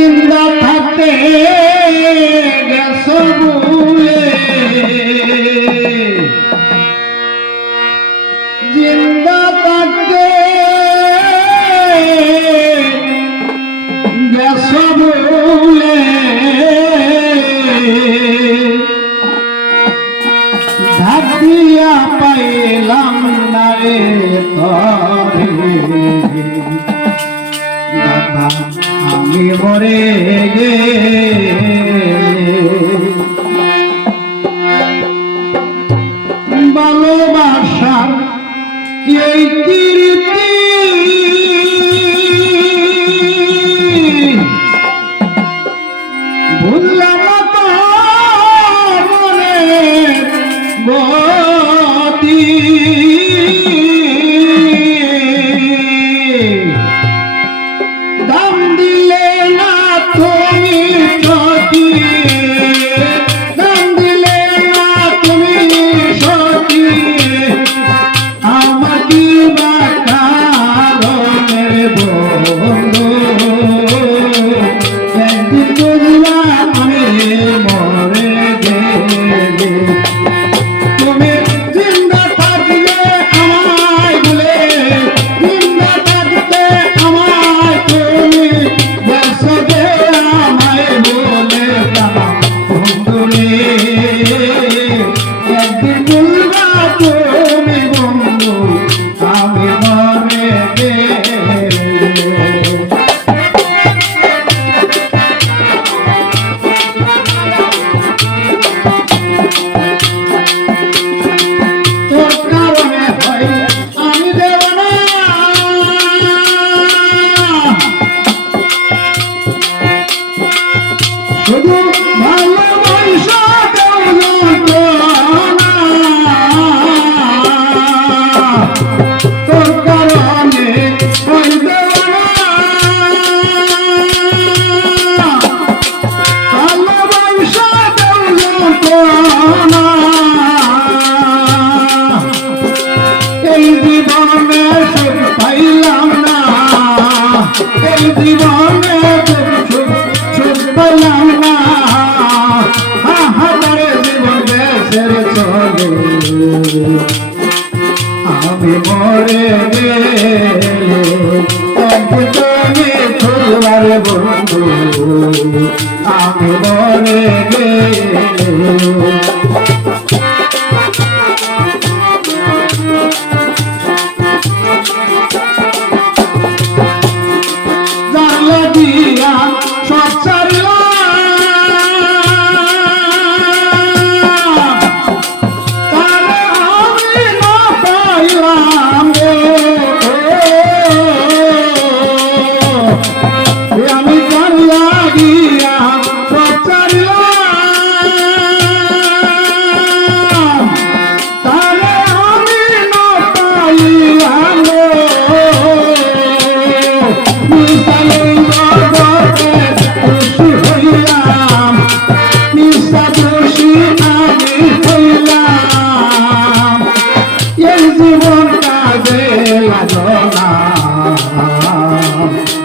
জিন্দা থাকতে ভালোবাসার এই কীর্তি? ভুললাম আমি মরে গেলে তোমার বন্ধু আমি মরে গেলে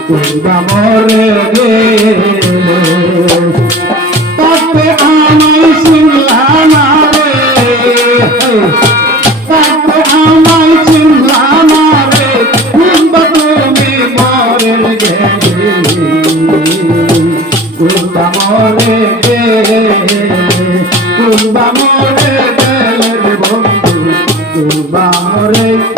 তুবা মরে গেলে। তাতে আমায় চিনলা না রে তাতে আমায় চিনলা রে তুবা তুমি মরে গেলে তুবা মরে গেলে তুবা মরে গেলে বন্ধু তুবা মরে।